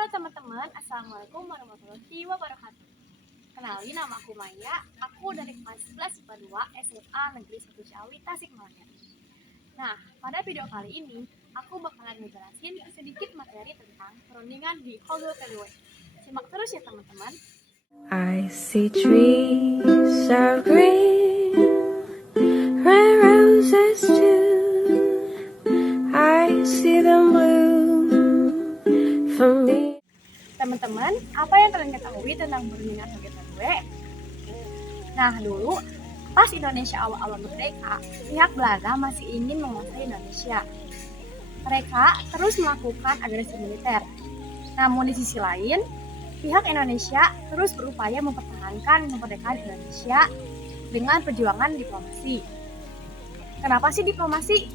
Halo teman-teman, Assalamualaikum warahmatullahi wabarakatuh. Kenalin, nama aku Maya, aku dari kelas 11 IPA 2 SMA Negeri 1 Ciawi, Tasikmalaya. Nah, pada video kali ini, aku bakalan ngejelasin sedikit materi tentang perundingan di Hogel PLW. Simak terus ya teman-teman. I see trees of green, red roses too. I see them bloom for me. Teman-teman, apa yang kalian ketahui tentang perundingan Hogel PLW? Nah, dulu pas Indonesia awal-awal merdeka, pihak Belanda masih ingin menguasai Indonesia. Mereka terus melakukan agresi militer. Namun di sisi lain, pihak Indonesia terus berupaya mempertahankan kemerdekaan Indonesia dengan perjuangan diplomasi. Kenapa sih diplomasi?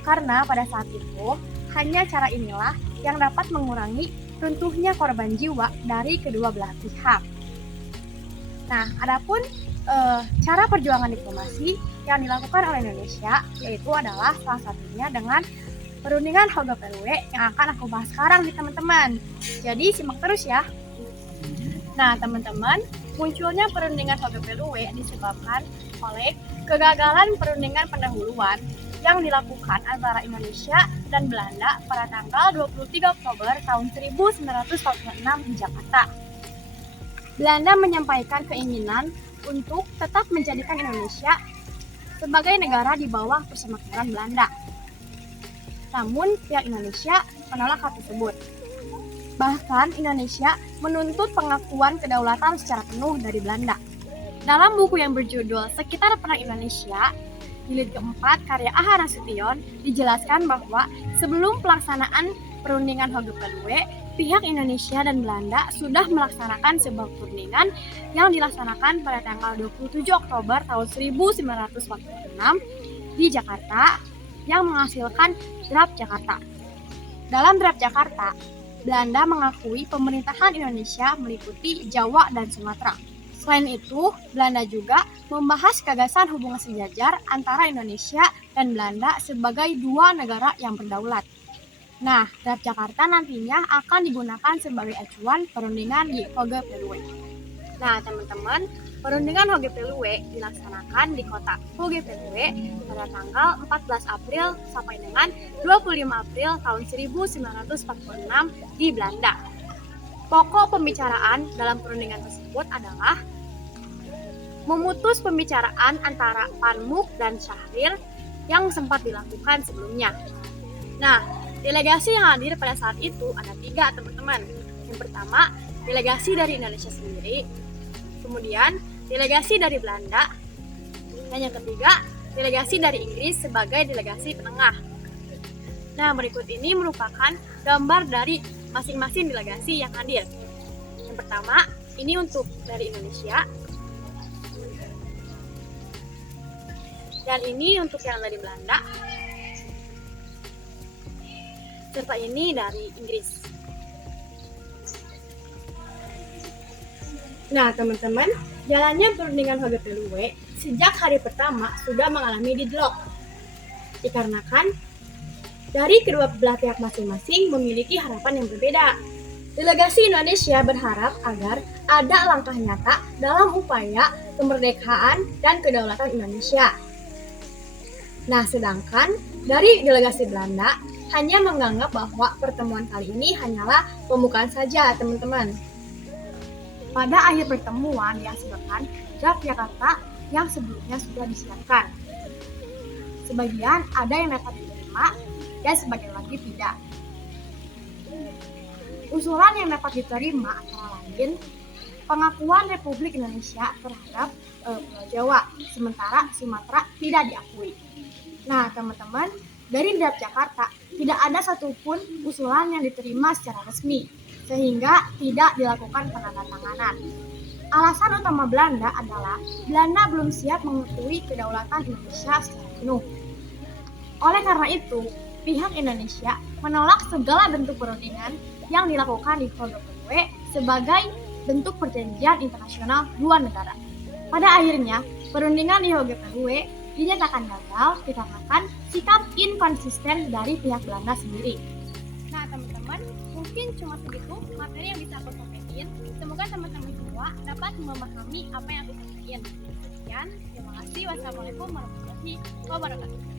Karena pada saat itu, hanya cara inilah yang dapat mengurangi runtuhnya korban jiwa dari kedua belah pihak. Nah, adapun cara perjuangan diplomasi yang dilakukan oleh Indonesia yaitu adalah salah satunya dengan perundingan Hogel PLW yang akan aku bahas sekarang nih teman-teman. Jadi simak terus ya. Nah teman-teman, munculnya perundingan Hogel PLW disebabkan oleh kegagalan perundingan pendahuluan yang dilakukan antara Indonesia dan Belanda pada tanggal 23 Oktober tahun 1946 di Jakarta. Belanda menyampaikan keinginan untuk tetap menjadikan Indonesia sebagai negara di bawah persemakmuran Belanda. Namun pihak Indonesia menolak hal tersebut. Bahkan Indonesia menuntut pengakuan kedaulatan secara penuh dari Belanda. Dalam buku yang berjudul Sekitar Perang Indonesia, jilid keempat karya A.H. Nasution, dijelaskan bahwa sebelum pelaksanaan perundingan Hogel PLW, pihak Indonesia dan Belanda sudah melaksanakan sebuah perundingan yang dilaksanakan pada tanggal 27 Oktober tahun 1946 di Jakarta yang menghasilkan Draft Jakarta. Dalam Draft Jakarta, Belanda mengakui pemerintahan Indonesia meliputi Jawa dan Sumatera. Selain itu, Belanda juga membahas gagasan hubungan sejajar antara Indonesia dan Belanda sebagai dua negara yang berdaulat. Nah, Draft Jakarta nantinya akan digunakan sebagai acuan perundingan di Hogel PLW. Nah, teman-teman, perundingan Hogel PLW dilaksanakan di kota Hogel PLW pada tanggal 14 April sampai dengan 25 April tahun 1946 di Belanda. Pokok pembicaraan dalam perundingan tersebut adalah memutus pembicaraan antara Panmuk dan Syahrir yang sempat dilakukan sebelumnya. Nah, delegasi yang hadir pada saat itu ada 3 teman-teman. Yang pertama, delegasi dari Indonesia sendiri, kemudian delegasi dari Belanda, dan yang ketiga, delegasi dari Inggris sebagai delegasi penengah. Nah, berikut ini merupakan gambar dari masing-masing delegasi yang hadir. Yang pertama, ini untuk dari Indonesia, dan ini untuk yang dari Belanda, serta ini dari Inggris. Nah teman-teman, jalannya perundingan Hogel PLW sejak hari pertama sudah mengalami deadlock. Dikarenakan dari kedua belah pihak masing-masing memiliki harapan yang berbeda. Delegasi Indonesia berharap agar ada langkah nyata dalam upaya kemerdekaan dan kedaulatan Indonesia. Nah sedangkan dari delegasi Belanda hanya menganggap bahwa pertemuan kali ini hanyalah pembukaan saja, teman-teman. Pada akhir pertemuan dihasilkan Draft Jakarta yang sebelumnya sudah disiapkan. Sebagian ada yang dapat diterima dan sebagian lagi tidak. Usulan yang dapat diterima antara lain pengakuan Republik Indonesia terhadap Pulau Jawa, sementara Sumatera tidak diakui. Nah, teman-teman, dari Draft Jakarta tidak ada satupun usulan yang diterima secara resmi, sehingga tidak dilakukan penandatanganan. Alasan utama Belanda adalah Belanda belum siap mengakui kedaulatan Indonesia secara penuh. Oleh karena itu, pihak Indonesia menolak segala bentuk perundingan yang dilakukan di Hogel PLW sebagai bentuk perjanjian internasional dua negara. Pada akhirnya, perundingan di Hogel PLW dinyatakan gagal dikarenakan sikap inkonsisten dari pihak Belanda sendiri. Nah teman-teman, mungkin cuma segitu materi yang bisa aku sampaikan. Semoga teman-teman semua dapat memahami apa yang aku sampaikan. Sekian, terima kasih. Wassalamualaikum warahmatullahi wabarakatuh.